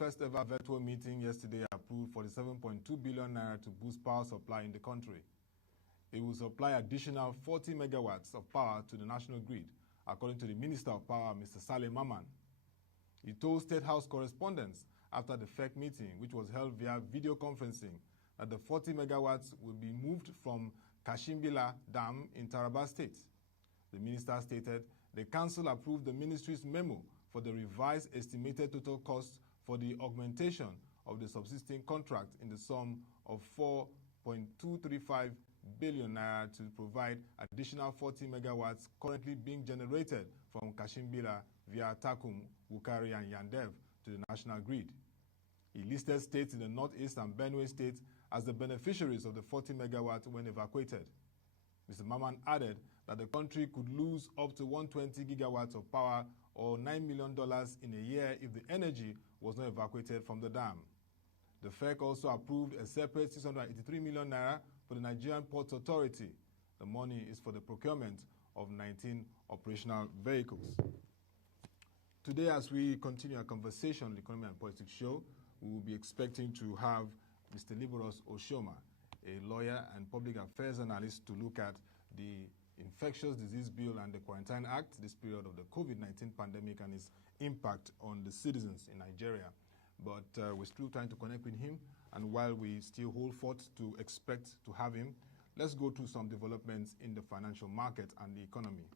first ever virtual meeting yesterday approved 47.2 billion naira to boost power supply in the country. It will supply additional 40 megawatts of power to the national grid, according to the Minister of Power, Mr. Saleh Maman. He told State House correspondents after the FEC meeting, which was held via video conferencing, that the 40 megawatts will be moved from Kashimbila Dam in Taraba State. The minister stated the council approved the ministry's memo for the revised estimated total cost for the augmentation of the subsisting contract in the sum of 4.235 billion naira to provide additional 40 megawatts currently being generated from Kashimbila via Takum, Wukari and Yandev to the national grid. He listed states in the Northeast and Benue states as the beneficiaries of the 40 megawatts when evacuated. Mr. Maman added that the country could lose up to 120 gigawatts of power or $9 million in a year if the energy was not evacuated from the dam. The FEC also approved a separate 683 million naira for the Nigerian Ports Authority. The money is for the procurement of 19 operational vehicles. Today, as we continue our conversation on the Economy and Politics show, we will be expecting to have Mr. Liborous Oshoma, a lawyer and public affairs analyst, to look at the Infectious Disease Bill and the Quarantine Act, this period of the COVID-19 pandemic and its impact on the citizens in Nigeria. But we're still trying to connect with him, and while we still hold forth to expect to have him, let's go through some developments in the financial market and the economy.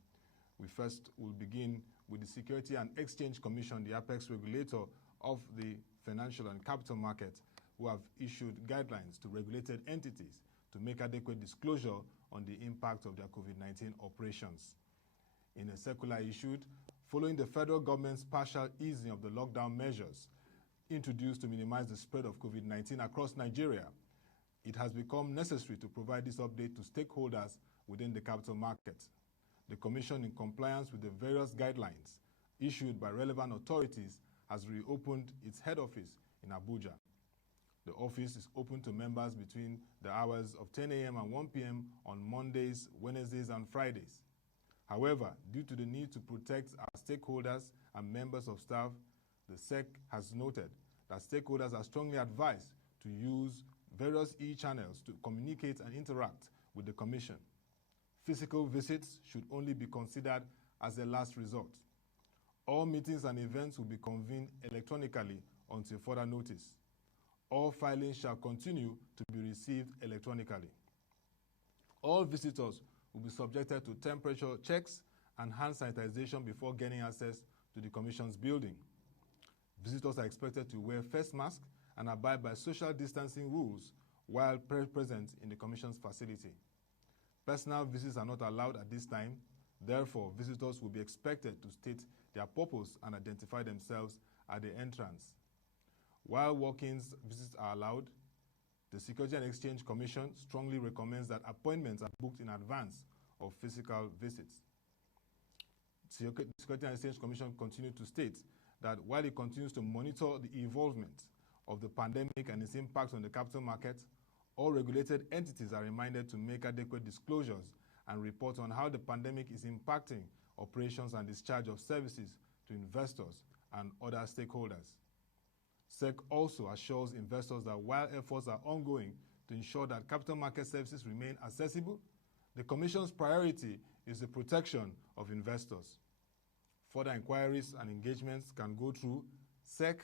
We first will begin with the Security and Exchange Commission, the apex regulator of the financial and capital market, who have issued guidelines to regulated entities to make adequate disclosure on the impact of their COVID-19 operations. In a circular issued following the federal government's partial easing of the lockdown measures introduced to minimize the spread of COVID-19 across Nigeria, it has become necessary to provide this update to stakeholders within the capital market. The Commission, in compliance with the various guidelines issued by relevant authorities, has reopened its head office in Abuja. The office is open to members between the hours of 10 a.m. and 1 p.m. on Mondays, Wednesdays, and Fridays. However, due to the need to protect our stakeholders and members of staff, the SEC has noted that stakeholders are strongly advised to use various e-channels to communicate and interact with the Commission. Physical visits should only be considered as a last resort. All meetings and events will be convened electronically until further notice. All filings shall continue to be received electronically. All visitors will be subjected to temperature checks and hand sanitization before gaining access to the Commission's building. Visitors are expected to wear face masks and abide by social distancing rules while present in the Commission's facility. Personal visits are not allowed at this time. Therefore, visitors will be expected to state their purpose and identify themselves at the entrance. While walk-ins visits are allowed, the Security and Exchange Commission strongly recommends that appointments are booked in advance of physical visits. The Security and Exchange Commission continued to state that while it continues to monitor the evolvement of the pandemic and its impact on the capital market, all regulated entities are reminded to make adequate disclosures and report on how the pandemic is impacting operations and discharge of services to investors and other stakeholders. SEC also assures investors that while efforts are ongoing to ensure that capital market services remain accessible, the Commission's priority is the protection of investors. Further inquiries and engagements can go through sec@sec.gov.ng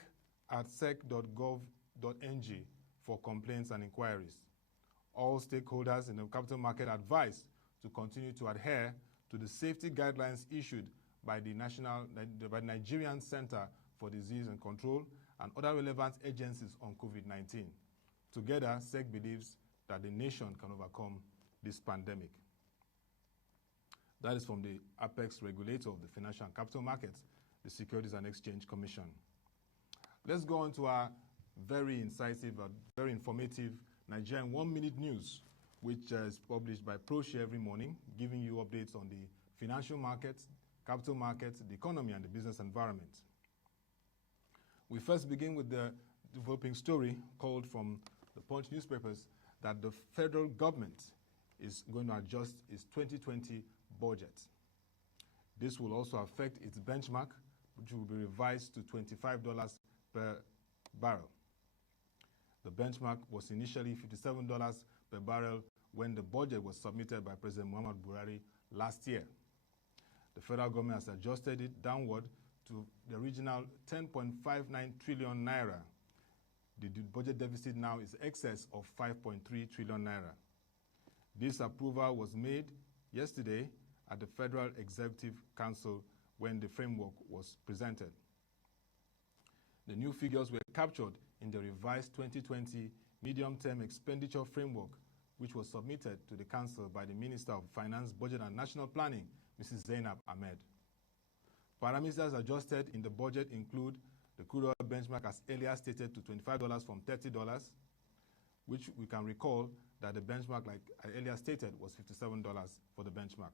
for complaints and inquiries. All stakeholders in the capital market are advised to continue to adhere to the safety guidelines issued by the Nigerian Center for Disease and Control and other relevant agencies on COVID-19. Together, SEC believes that the nation can overcome this pandemic. That is from the apex regulator of the financial and capital markets, the Securities and Exchange Commission. Let's go on to our very incisive, very informative Nigerian 1-minute news, which is published by ProShare every morning, giving you updates on the financial markets, capital markets, the economy, and the business environment. We first begin with the developing story called from the Punch newspapers that the federal government is going to adjust its 2020 budget. This will also affect its benchmark, which will be revised to $25 per barrel. The benchmark was initially $57 per barrel when the budget was submitted by President Muhammadu Buhari last year. The federal government has adjusted it downward to the original 10.59 trillion naira. The budget deficit now is excess of 5.3 trillion naira. This approval was made yesterday at the Federal Executive Council when the framework was presented. The new figures were captured in the revised 2020 medium-term expenditure framework, which was submitted to the Council by the Minister of Finance, Budget and National Planning, Mrs. Zainab Ahmed. Parameters adjusted in the budget include the crude oil benchmark as earlier stated to $25 from $30, which we can recall that the benchmark, like I earlier stated, was $57 for the benchmark.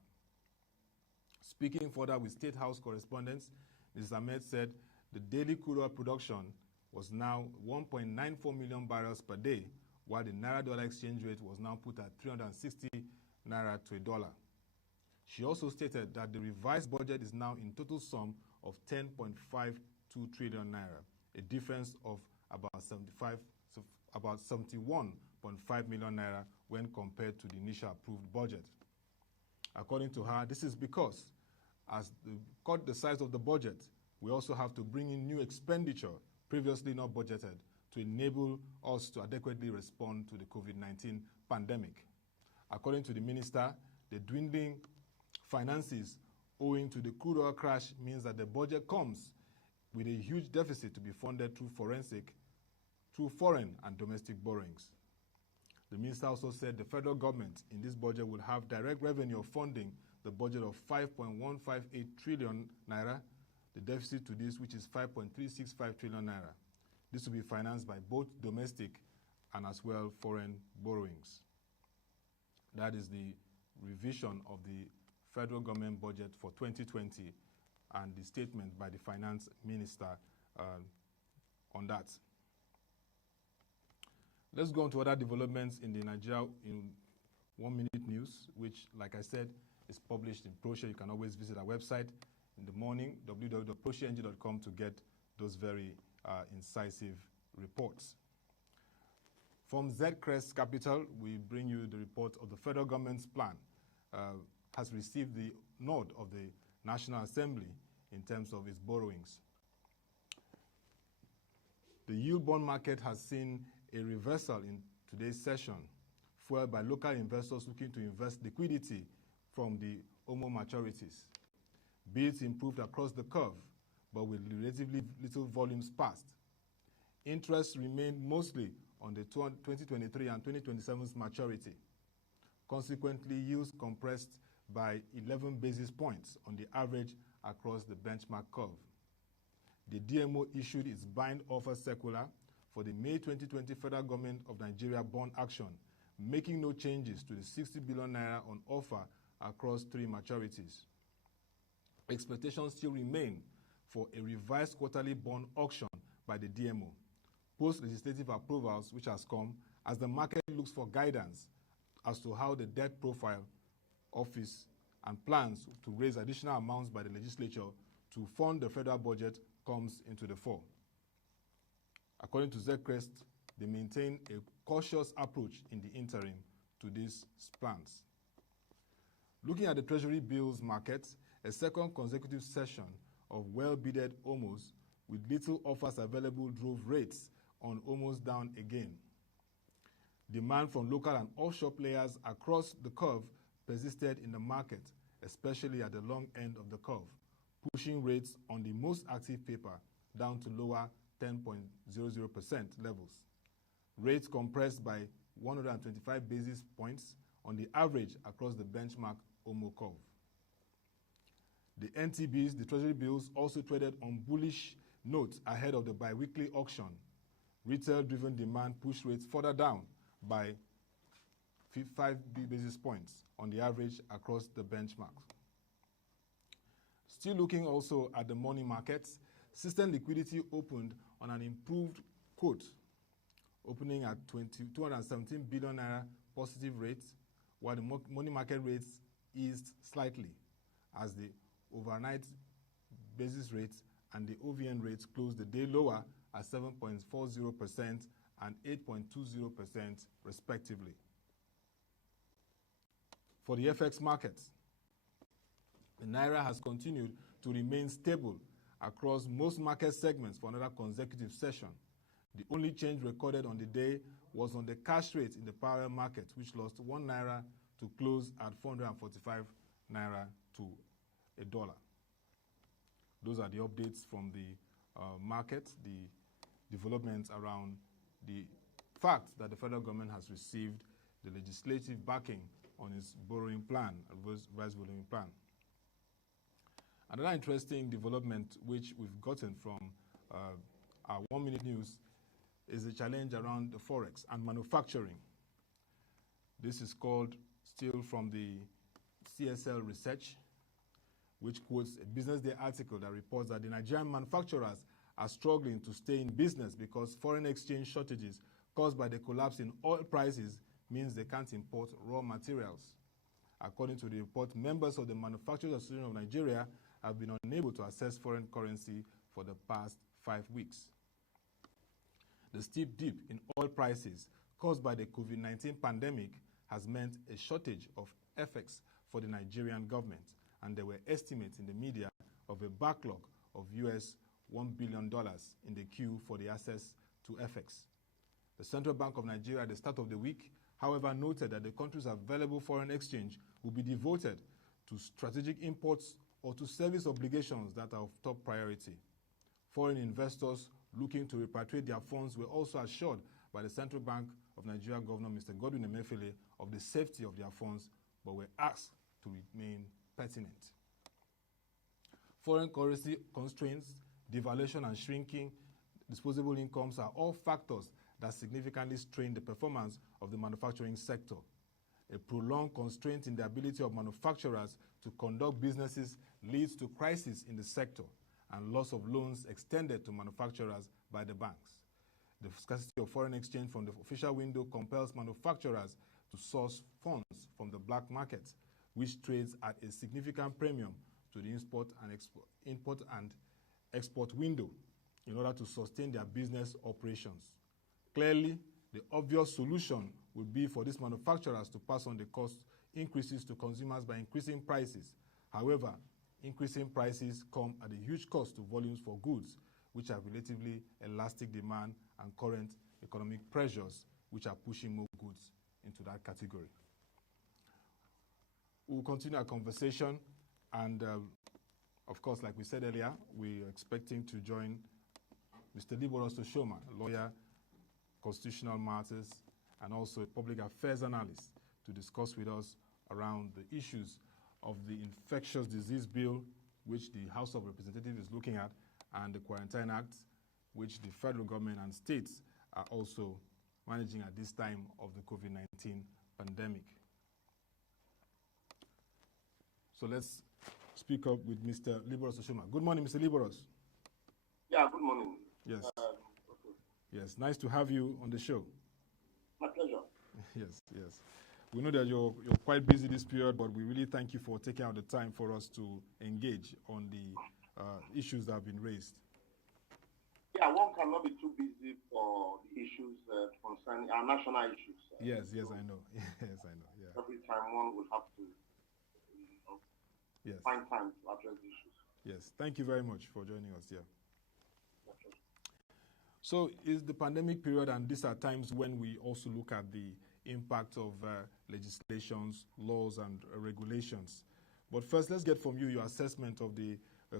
Speaking further with State House correspondents, Mrs. Ahmed said the daily crude oil production was now 1.94 million barrels per day, while the naira-dollar exchange rate was now put at 360 naira to a dollar. She also stated that the revised budget is now in total sum of 10.52 trillion naira, a difference of about 71.5 million naira when compared to the initial approved budget. According to her, this is because as they cut the size of the budget, we also have to bring in new expenditure previously not budgeted to enable us to adequately respond to the COVID-19 pandemic. According to the minister, the dwindling finances owing to the crude oil crash means that the budget comes with a huge deficit to be funded through foreign and domestic borrowings. The minister also said the federal government in this budget will have direct revenue of funding the budget of 5.158 trillion naira, the deficit to this, which is 5.365 trillion naira. This will be financed by both domestic and as well foreign borrowings. That is the revision of the federal government budget for 2020 and the statement by the finance minister on that. Let's go on to other developments in the Nigeria in 1 minute news, which, like I said, is published in ProShare. You can always visit our website in the morning, www.proshareng.com, to get those very incisive reports. From Zcrest Capital, we bring you the report of the federal government's plan. Has received the nod of the National Assembly in terms of its borrowings. The yield bond market has seen a reversal in today's session, fueled by local investors looking to invest liquidity from the OMO maturities. Bids improved across the curve, but with relatively little volumes passed. Interest remained mostly on the 2023 and 2027's maturity. Consequently, yields compressed by 11 basis points on the average across the benchmark curve. The DMO issued its bind offer circular for the May 2020 Federal Government of Nigeria bond action, making no changes to the 60 billion naira on offer across 3 maturities. Expectations still remain for a revised quarterly bond auction by the DMO, post-legislative approvals which has come as the market looks for guidance as to how the debt profile office and plans to raise additional amounts by the legislature to fund the federal budget comes into the fore. According to Zcrest, they maintain a cautious approach in the interim to these plans. Looking at the Treasury bills market, a second consecutive session of well-bidded OMOs with little offers available drove rates on OMOs down again. Demand from local and offshore players across the curve persisted in the market, especially at the long end of the curve, pushing rates on the most active paper down to lower 10.00% levels. Rates compressed by 125 basis points on the average across the benchmark OMO curve. The NTBs, the Treasury bills, also traded on bullish notes ahead of the bi-weekly auction. Retail-driven demand pushed rates further down by 5 basis points on the average across the benchmark. Still looking also at the money markets, system liquidity opened on an improved quote, opening at 217 billion naira positive rates, while the money market rates eased slightly as the overnight basis rates and the OVN rates closed the day lower at 7.40% and 8.20% respectively. For the FX markets, the Naira has continued to remain stable across most market segments for another consecutive session. The only change recorded on the day was on the cash rate in the parallel market, which lost 1 Naira to close at 445 Naira to a dollar. Those are the updates from the market, the developments around the fact that the federal government has received the legislative backing on its borrowing plan, revised borrowing plan. Another interesting development which we've gotten from our 1-minute news is the challenge around the forex and manufacturing. This is called still from the CSL research, which quotes a Business Day article that reports that the Nigerian manufacturers are struggling to stay in business because foreign exchange shortages caused by the collapse in oil prices means they can't import raw materials. According to the report, members of the Manufacturers Association of Nigeria have been unable to access foreign currency for the past 5 weeks. The steep dip in oil prices caused by the COVID-19 pandemic has meant a shortage of FX for the Nigerian government, and there were estimates in the media of a backlog of US $1 billion in the queue for the access to FX. The Central Bank of Nigeria at the start of the week, however, noted that the country's available foreign exchange will be devoted to strategic imports or to service obligations that are of top priority. Foreign investors looking to repatriate their funds were also assured by the Central Bank of Nigeria Governor Mr. Godwin Emefiele of the safety of their funds, but were asked to remain pertinent. Foreign currency constraints, devaluation and shrinking disposable incomes are all factors that significantly strain the performance of the manufacturing sector. A prolonged constraint in the ability of manufacturers to conduct businesses leads to crisis in the sector and loss of loans extended to manufacturers by the banks. The scarcity of foreign exchange from the official window compels manufacturers to source funds from the black market, which trades at a significant premium to the import and export window in order to sustain their business operations. Clearly, the obvious solution would be for these manufacturers to pass on the cost increases to consumers by increasing prices. However, increasing prices come at a huge cost to volumes for goods, which have relatively elastic demand and current economic pressures, which are pushing more goods into that category. We'll continue our conversation, and of course, like we said earlier, we're expecting to join Mr. Liborous Oshoma, lawyer, constitutional matters, and also a public affairs analyst, to discuss with us around the issues of the Infectious Disease Bill, which the House of Representatives is looking at, and the Quarantine Act, which the federal government and states are also managing at this time of the COVID-19 pandemic. So let's speak up with Mr. Liborous Oshoma. Good morning, Mr. Liborous. Yeah, good morning. Yes. Okay. Yes, nice to have you on the show. My pleasure. Yes, yes. We know that you're quite busy this period, but we really thank you for taking out the time for us to engage on the issues that have been raised. Yeah, one cannot be too busy for the issues concerning our national issues. Yes, I know. Yes, I know. Yeah. Every time one will have to find time to address the issues. Yes, thank you very much for joining us here. So it's the pandemic period, and these are times when we also look at the impact of legislations, laws, and regulations. But first, let's get from you your assessment of the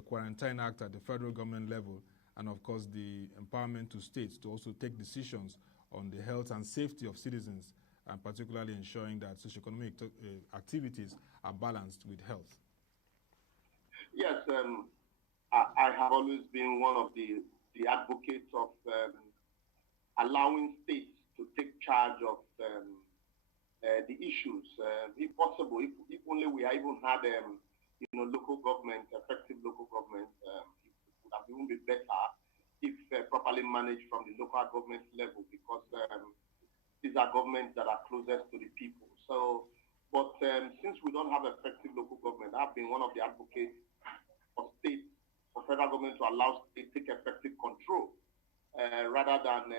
Quarantine Act at the federal government level, and of course the empowerment to states to also take decisions on the health and safety of citizens, and particularly ensuring that socioeconomic activities are balanced with health. Yes, I have always been one of the advocates of allowing states to take charge of the issues. If possible, if only we even had local government, effective local government, it would have even been better if properly managed from the local government level, because these are governments that are closest to the people. So, but since we don't have effective local government, I've been one of the advocates for states, for federal government to allow states to take effective control rather than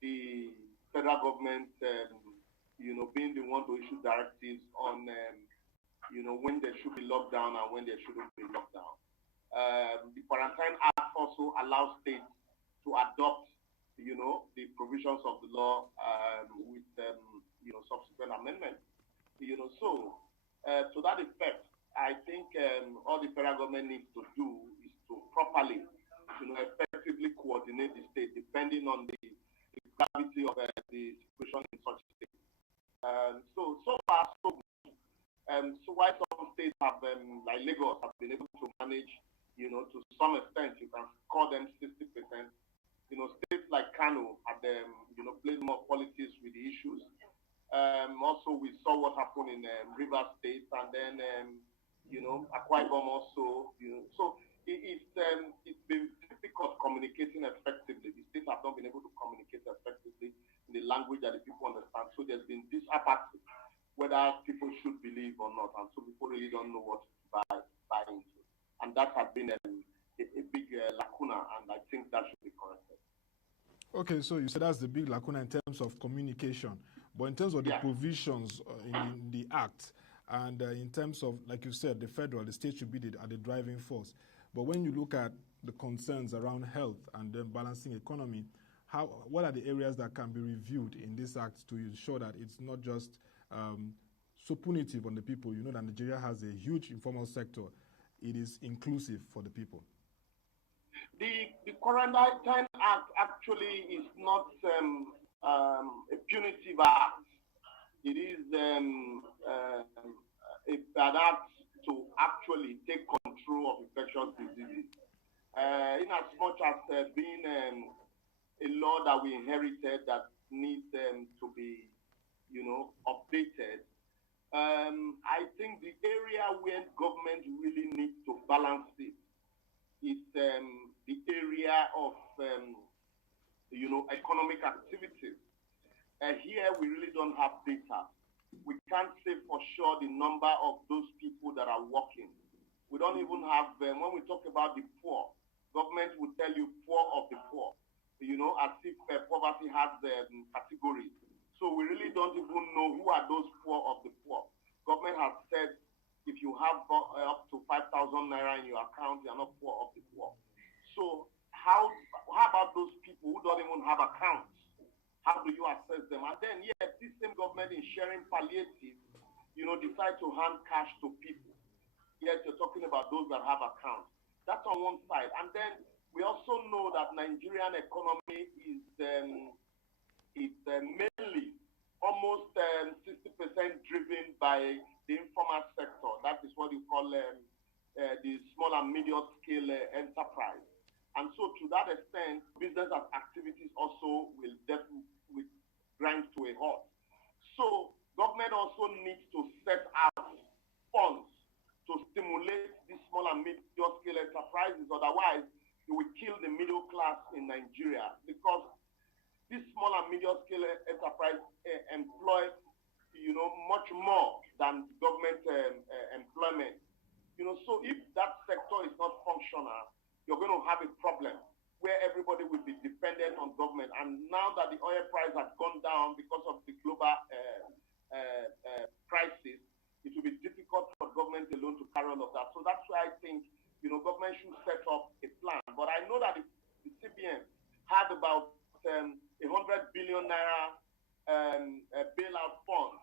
the federal government, being the one to issue directives on, when there should be lockdown and when there shouldn't be lockdown. The Quarantine Act also allows states to adopt, the provisions of the law with, subsequent amendments. So to that effect, I think all the federal government needs to do is to properly, effectively coordinate the state depending on the gravity of the situation in such state. So far, so good. So while some states have, like Lagos, have been able to manage, to some extent, you can call them 60%. States like Kano have, played more politics with the issues. Also, we saw what happened in Rivers State, and then, Akwa Ibom also. So it's been difficult communicating effectively. The states have not been able to communicate effectively in the language that the people understand. So there's been this apathy, whether people should believe or not, and so people really don't know what to buy into. And that has been a big lacuna, and I think that should be corrected. Okay, so you said that's the big lacuna in terms of communication, but in terms of the provisions in the Act, and in terms of, like you said, the state should be at the driving force. But when you look at the concerns around health and then balancing economy, what are the areas that can be reviewed in this Act to ensure that it's not just so punitive on the people? You know that Nigeria has a huge informal sector. It is inclusive for the people. The Quarantine Act actually is not a punitive act. It is an act to actually take control of infectious diseases. In as much as being a law that we inherited that needs to be, updated, I think the area where government really needs to balance it is the area of, economic activities. Here, we really don't have data. We can't say for sure the number of those people that are working. We don't even have, when we talk about the poor, government will tell you poor of the poor, as if poverty has categories. So we really don't even know who are those poor of the poor. Government has said if you have up to 5,000 naira in your account, you are not poor of the poor. So how about those people who don't even have accounts? How do you assess them? And then, this same government is sharing palliative, decide to hand cash to people. Yet you're talking about those that have accounts. That's on one side. And then we also know that Nigerian economy is mainly almost 60% driven by the informal sector. That is what you call the small and medium scale enterprise. And so to that extent, business activities also will definitely grind to a halt. So government also needs to set out funds to stimulate these small and medium scale enterprises. Otherwise, you will kill the middle class in Nigeria, because these small and medium scale enterprise employ, much more than government employment. So if that sector is not functional, you're going to have a problem where everybody will be dependent on government. And now that the oil price has gone down because of the global crisis, it will be difficult for government alone to carry all of that. So that's why I think, government should set up a plan. But I know that the CBN had about 100 billion naira bailout fund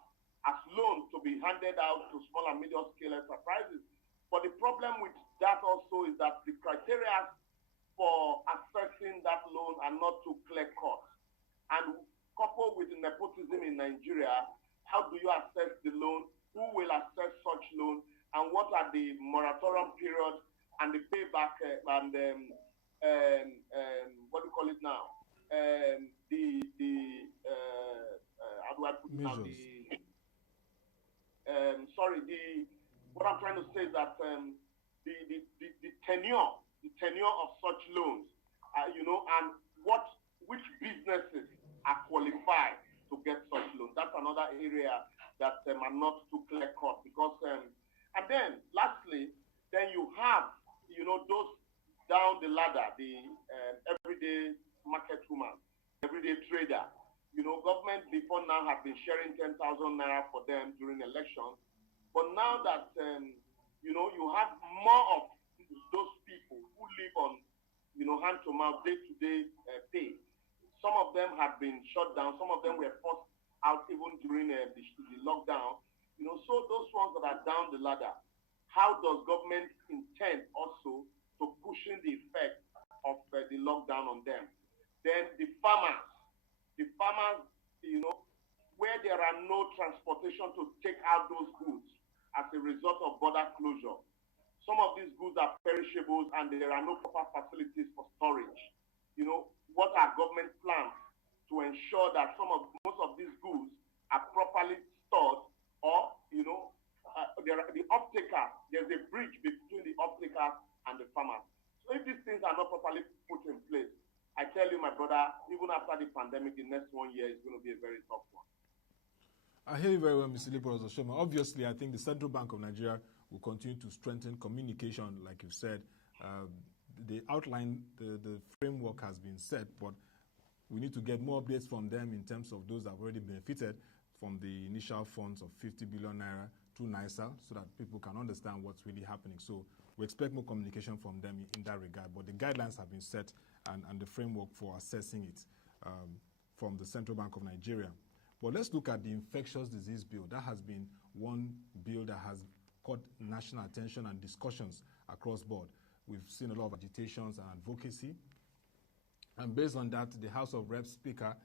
as loans to be handed out to small and medium scale enterprises. But the problem with that also is that the criteria for assessing that loan are not too clear-cut. And coupled with the nepotism in Nigeria, how do you assess the loan? Who will assess such loan? And what are the moratorium period and the payback and what do you call it now? How do I put it now? What I'm trying to say is that the tenure of such loans, and which businesses are qualified to get such loans. That's another area that are not too clear cut, because and then lastly, then you have those down the ladder, the everyday a trader. You know, government before now had been sharing 10,000 naira for them during elections. But now that, you know, you have more of those people who live on, you know, hand-to-mouth, day-to-day pay. Some of them have been shut down. Some of them were forced out even during the lockdown. You know, so those ones that are down the ladder, how does government intend also to cushion the effect of the lockdown on them? Then the farmers, you know, where there are no transportation to take out those goods as a result of border closure. Some of these goods are perishables and there are no proper facilities for storage. You know, what are government plans to ensure that most of these goods are properly stored, or, you know, the off-takers, there's a bridge between the off-takers and the farmers. So if these things are not properly put in place, I tell you, my brother, even after the pandemic, the next 1 year is going to be a very tough one. I hear you very well, Mr. Liborous Oshoma. Obviously, I think the Central Bank of Nigeria will continue to strengthen communication, like you said. The outline, the framework has been set, but we need to get more updates from them in terms of those that have already benefited from the initial funds of 50 billion naira through NISA, so that people can understand what's really happening. So we expect more communication from them in that regard, but the guidelines have been set and the framework for assessing it from the Central Bank of Nigeria. But let's look at the Infectious Disease Bill. That has been one bill that has caught national attention and discussions across board. We've seen a lot of agitations and advocacy. And based on that, the House of Reps Speaker,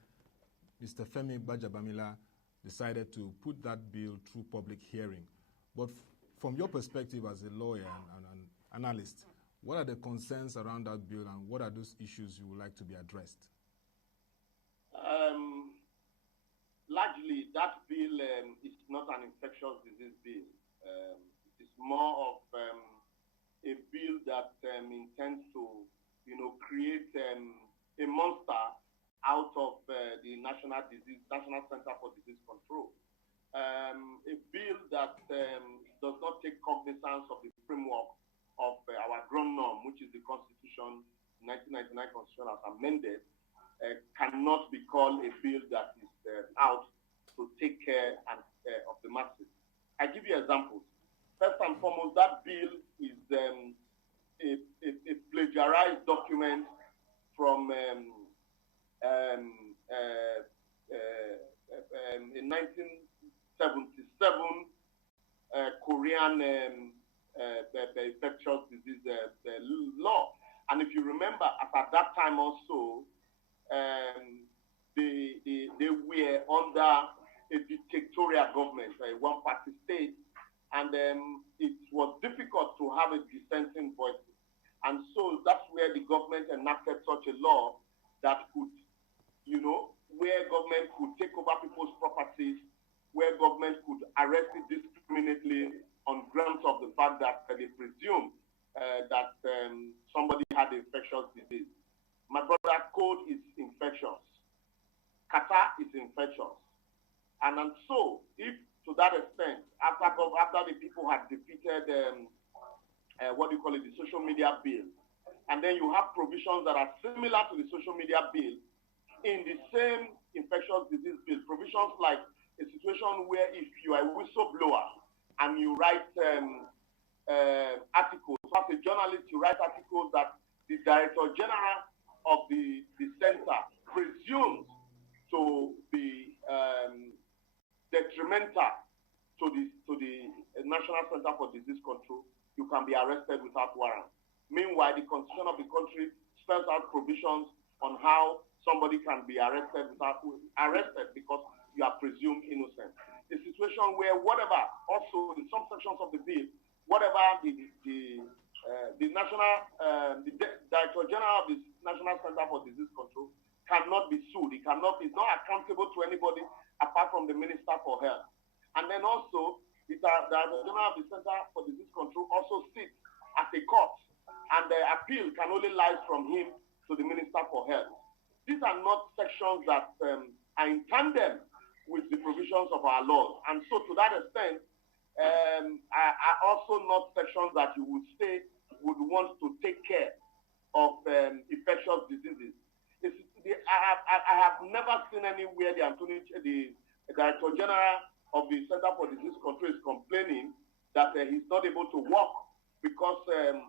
Mr. Femi Gbajabamila, decided to put that bill through public hearing. But from your perspective as a lawyer and an analyst, what are the concerns around that bill and what are those issues you would like to be addressed? Largely, that bill is not an infectious disease bill. It's more of a bill that intends to, you know, create a monster out of the National Center for Disease Control. A bill that does not take cognizance of the framework of our ground norm, which is the Constitution, 1999 Constitution as amended, cannot be called a bill that is out to take care of the masses. I give you examples. First and foremost, that bill is a plagiarized document from a 1977 Korean infectious disease law. And if you remember, at that time also, they were under a dictatorial government, a one-party state, and it was difficult to have a dissenting voice. And so that's where the government enacted such a law that could, you know, where government could take over people's properties, where government could arrest indiscriminately on grounds of the fact that they presume that somebody had infectious disease. My brother, cold is infectious. Catarrh is infectious. And so, if to that extent, after the people had defeated the social media bill, and then you have provisions that are similar to the social media bill in the same infectious disease bill, provisions like a situation where if you are a whistleblower and you write articles, as a journalist, you write articles that the Director General of the center presumes to be detrimental to the National Center for Disease Control, you can be arrested without warrant. Meanwhile, the Constitution of the country spells out provisions on how somebody can be arrested because you are presumed innocent. A situation where whatever, also in some sections of the bill, whatever the Director General of the National Center for Disease Control cannot be sued. Is not accountable to anybody apart from the Minister for Health. And then also, the Director General of the Center for Disease Control also sits as a court, and the appeal can only lie from him to the Minister for Health. These are not sections that are in tandem with the provisions of our laws. And so to that extent, are also not sections that you would say would want to take care of infectious diseases. I have never seen anywhere the Director General of the Center for Disease Control is complaining that he's not able to work because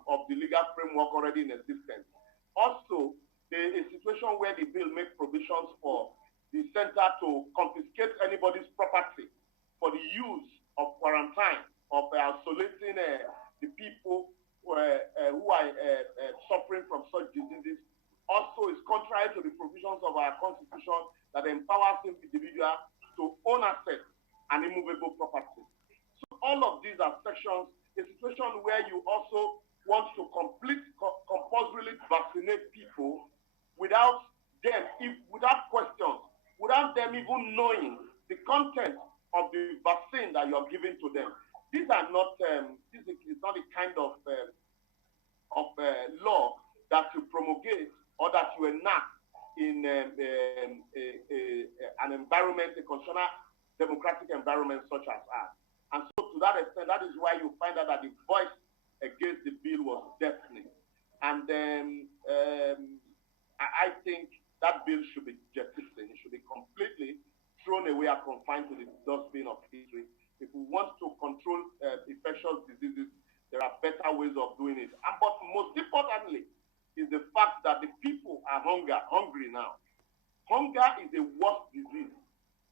of the legal framework already in existence. Also, there is a situation where the bill makes provisions for the center to confiscate anybody's property for the use of quarantine, of isolating the people who are suffering from such diseases. Also, is contrary to the provisions of our constitution that empowers individuals to own assets and immovable property. So all of these are sections, a situation where you also want to compulsorily vaccinate people without them, without questions, without them even knowing the content of the vaccine that you are giving to them. These are not, this is not the kind of law that you promulgate or that you enact in an environment, a constitutional democratic environment such as ours. And so to that extent, that is why you find out that the voice against the bill was deafening. And I think that bill should be jettisoned. It should be completely thrown away and confined to the dustbin of history. If we want to control infectious diseases, there are better ways of doing it. But most importantly is the fact that the people are hungry now. Hunger is a worse disease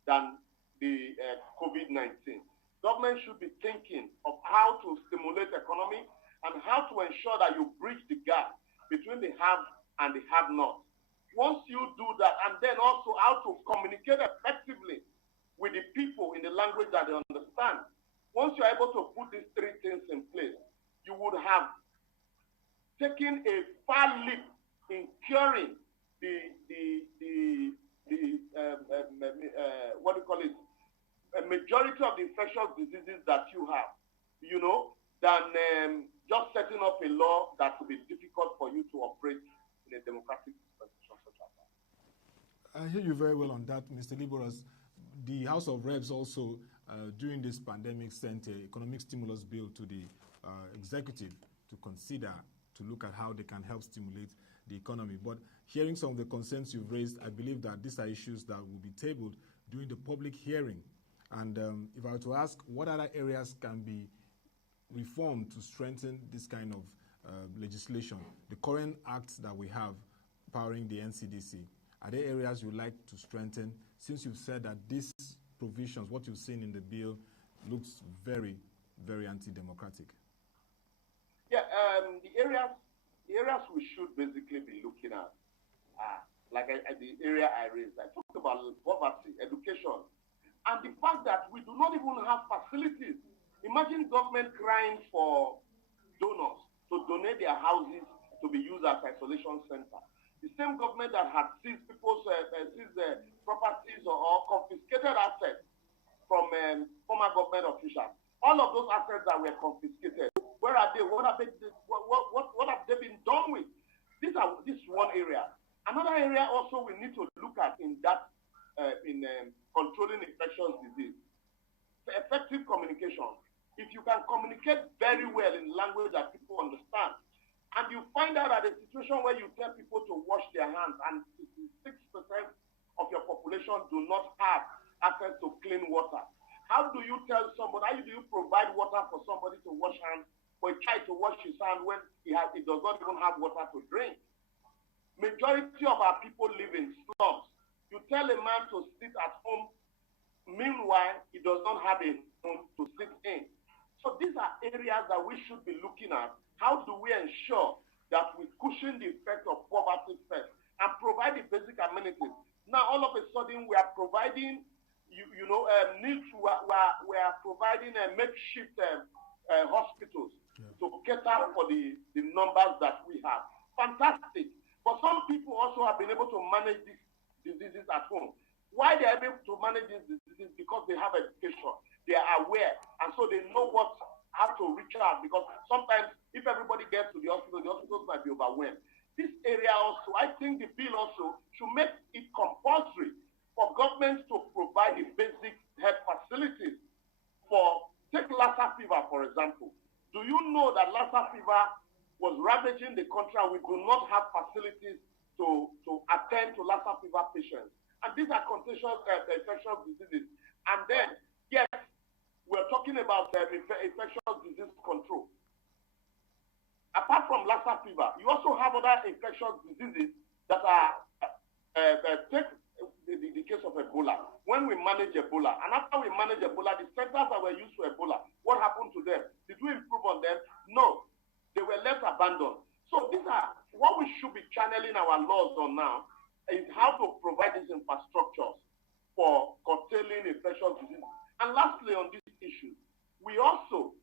than the COVID-19. Government should be thinking of how to stimulate economy and how to ensure that you bridge the gap between the have and the have-not. Once you do that, and then also how to communicate effectively with the people in the language that they understand, once you're able to put these three things in place, you would have taken a far leap in curing what do you call it? A majority of the infectious diseases that you have, you know, than just setting up a law that will be difficult for you to operate in a democratic dispensation such as that. I hear you very well on that, Mr. Liborous. The House of Reps also, during this pandemic, sent an economic stimulus bill to the executive to consider, to look at how they can help stimulate the economy. But hearing some of the concerns you've raised, I believe that these are issues that will be tabled during the public hearing. And if I were to ask what other areas can be reformed to strengthen this kind of legislation, the current acts that we have powering the NCDC, are there areas you'd like to strengthen, since you've said that these provisions, what you've seen in the bill, looks very, very anti-democratic? Yeah, the areas we should basically be looking at, like the area I raised, I talked about poverty, education, and the fact that we do not even have facilities. Imagine government crying for donors to donate their houses to be used as isolation center. The same government that had seized people's properties or confiscated assets from former government officials. All of those assets that were confiscated, where are they? What have they been done with? This is one area. Another area also we need to look at in that controlling infectious disease, effective communication. If you can communicate very well in language that people understand, and you find out that a situation where you tell people to wash their hands and 66% of your population do not have access to clean water, how do you tell somebody, how do you provide water for somebody to wash hands, for a child to wash his hand when he does not even have water to drink? Majority of our people live in slums. You tell a man to sit at home, meanwhile, he does not have a home to sit in. So these are areas that we should be looking at. How do we ensure that we cushion the effect of poverty first and provide the basic amenities? Now, all of a sudden, we are providing, we are providing makeshift hospitals to cater for the numbers that we have. Fantastic. But some people also have been able to manage these diseases at home. Why they are able to manage these diseases? Because they have education. They are aware. And so they know how to reach out. Because sometimes if everybody gets to the hospitals might be overwhelmed. This area also, I think the bill also should make it compulsory for governments to provide the basic health facilities for, take Lassa fever, for example. Do you know that Lassa fever was ravaging the country and we do not have facilities to attend attend to Lassa fever patients. And these are contagious infectious diseases. And then, yes, we're talking about infectious disease control. Apart from Lassa fever, you also have other infectious diseases that are, take the case of Ebola. When we manage Ebola, and after we manage Ebola, the centers that were used for Ebola, what happened to them? Did we improve on them? No. They were left abandoned. So these are what we should be channeling our laws on now, is how to provide these infrastructures for curtailing infectious disease. And lastly, on this issue, we also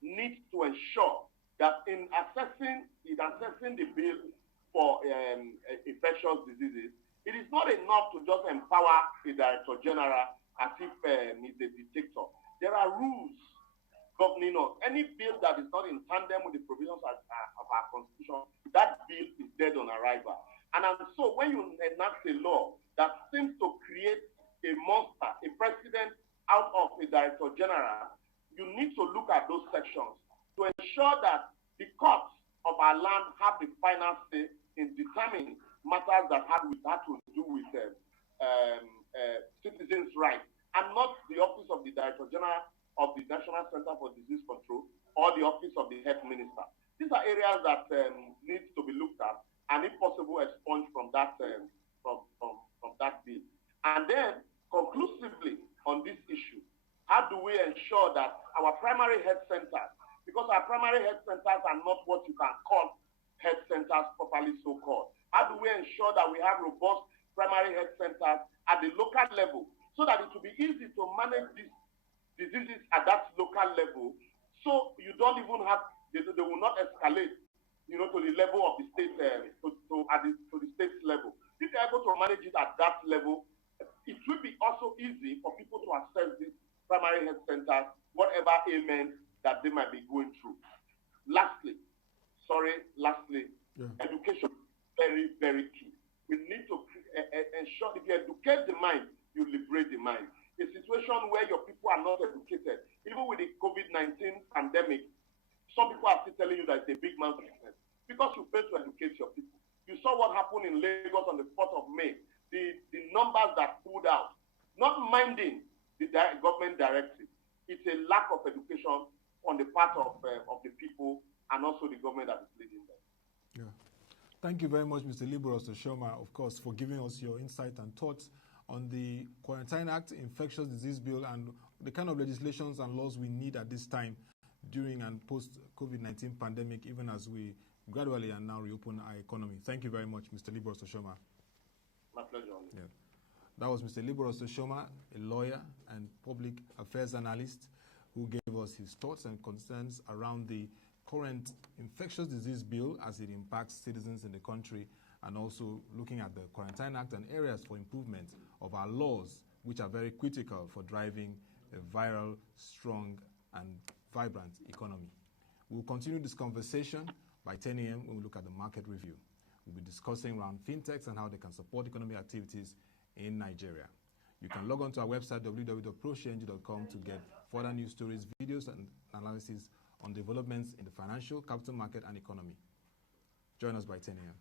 need to ensure that in assessing the bill for infectious diseases, it is not enough to just empower the Director General as if he's a dictator. There are rules governing us. Any bill that is not in tandem with the provisions of our Constitution, that bill is dead on arrival. And so when you enact a law that seems to create a monster, a president out of a Director General, you need to look at those sections to ensure that the courts of our land have the final say in determining matters that have to do with citizens' rights, and not the office of the Director General of the National Center for Disease Control or the office of the Health Minister. These are areas that need to be looked at, and if possible, expunged from that from that bill. And then, conclusively on this issue, how do we ensure that our primary health centers, because our primary health centers are not what you can call health centers properly so-called, how do we ensure that we have robust primary health centers at the local level so that it will be easy to manage these diseases at that local level, so you don't even have, they will not escalate, to the level of the state, to the state level. If you're able to manage it at that level, it will be also easy for people to access these primary health centers, whatever ailment that they might be going through. Lastly, education is very, very key. We need to ensure if you educate the mind, you liberate the mind. A situation where your people are not educated, even with the COVID-19 pandemic, some people are still telling you that it's a big man's business because you fail to educate your people. You saw what happened in Lagos on the 4th of May, the numbers that pulled out, not minding the government directive. It's a lack of education on the part of the people and also the government that is leading them. Yeah. Thank you very much, Mr. Liborous Oshoma, of course, for giving us your insight and thoughts on the Quarantine Act, Infectious Disease Bill, and the kind of legislations and laws we need at this time during and post-COVID-19 pandemic, even as we gradually and now reopen our economy. Thank you very much, Mr. Liborous Oshoma. My pleasure. Yeah. That was Mr. Liborous Oshoma, a lawyer and public affairs analyst, who gave us his thoughts and concerns around the current Infectious Disease Bill as it impacts citizens in the country, and also looking at the Quarantine Act and areas for improvement of our laws, which are very critical for driving a viral, strong, and vibrant economy. We'll continue this conversation by 10 a.m. when we look at the market review. We'll be discussing around fintechs and how they can support economic activities in Nigeria. You can log on to our website, www.prosharing.com, to get further news stories, videos, and analysis on developments in the financial, capital market, and economy. Join us by 10 a.m.